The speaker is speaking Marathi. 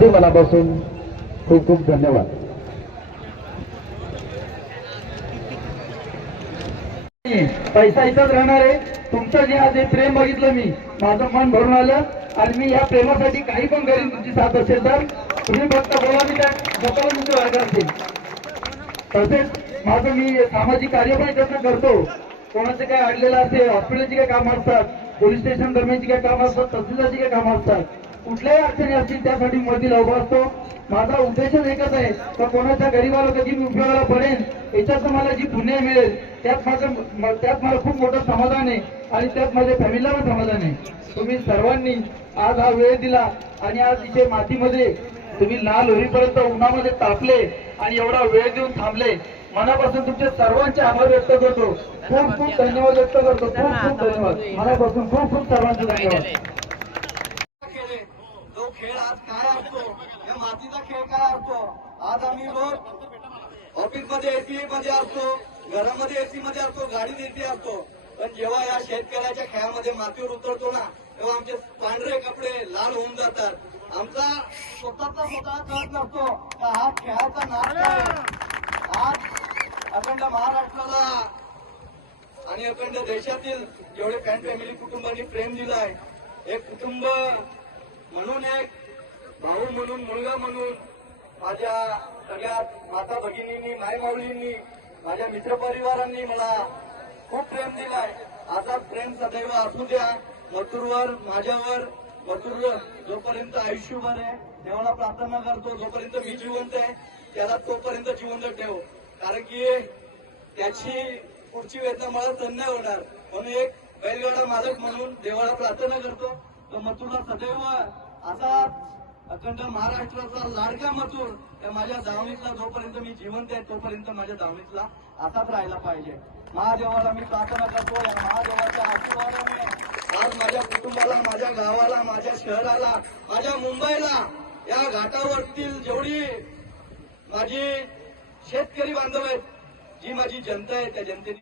अगदी मनापासून खूप खूप धन्यवाद। पैसा इथंच राहणार आहे। तुमचं जे आज हे प्रेम बघितलं मी, माझं मन भरून आलं आणि मी या प्रेमासाठी काही पण करीन। तुमची साथ असेल तर तुम्ही फक्त बोला, मी त्या स्वतःला तुमचं वागत असेल। तसेच माझं मी सामाजिक कार्य पण इथं करतो। कोणाचे काय अडलेलं असेल, हॉस्पिटलची काय कामं असतात, पोलीस स्टेशन दरम्यानची काय कामं असतात, तहसीलची काय कामं असतात, कुठल्याही अडचणी असतील त्यासाठी मदतीला उभा असतो। माझा उद्देशच एकच आहे तर कोणाच्या गरीबाला कधी मी उपयोगाला पडेन, याच्यात मला जी पुण्य मिळेल त्यात मला खूप मोठं समाधान आहे आणि त्यात माझ्या फॅमिलीला पण समाधान आहे। तुम्ही सर्वांनी आज हा वेळ दिला आणि आज इथे मातीमध्ये तुम्ही लाल होईपर्यंत उन्हामध्ये तापले आणि एवढा वेळ देऊन थांबले, मनापासून तुमचे सर्वांचे आभार व्यक्त करतो। खूप खूप धन्यवाद व्यक्त करतो। खूप खूप धन्यवाद मनापासून, खूप खूप सर्वांचे धन्यवाद। जो खेळ आज काय असतो, या मातीचा खेळ काय असतो, आज आम्ही रोज ऑफिसमध्ये एसी मध्ये असतो, घरामध्ये एसी मध्ये असतो, गाडीत एसी असतो, पण जेव्हा या शेतकऱ्याच्या खेळामध्ये मातीवर उतरतो ना, तेव्हा आमचे पांढरे कपडे लाल होऊन जातात। आमचा स्वतःचा कळत नसतो हा खेळाचा नाच आहे। आज अखंड महाराष्ट्राला आणि अखंड देशातील जेवढे फॅन फॅमिली कुटुंबांनी प्रेम दिलाय, एक कुटुंब म्हणून, एक भाऊ म्हणून, मुलगा म्हणून, माझ्या सगळ्या माता भगिनींनी, मायमाऊलींनी, माझ्या मित्रपरिवारांनी मला खूप प्रेम दिलाय। असाच प्रेम सदैव असू द्या मथुरवर, माझ्यावर। मथुर जोपर्यंत आयुष्यभर आहे देवाला प्रार्थना करतो, जोपर्यंत मी जिवंत आहे त्याला तोपर्यंत जिवंत ठेव, कारण की त्याची पुढची वेदना मला सहन नाही होणार। म्हणून एक बैलगाडा मालक म्हणून देवाला प्रार्थना करतो तो मथुरला सदैव असाच अखंड महाराष्ट्राचा लाडका मथुर त्या माझ्या दावणीतला जोपर्यंत मी जिवंत आहे तोपर्यंत माझ्या दावणीतला असाच राहायला पाहिजे। महादेवाला मी प्रार्थना करतो, या महादेवाच्या आशीर्वादाने आज माझ्या कुटुंबाला, माझ्या गावाला, माझ्या शहराला, माझ्या मुंबईला, या घाटावरतील जेवढी माझी शेतकरी बांधव आहेत, जी माझी जनता आहे, त्या जनतेने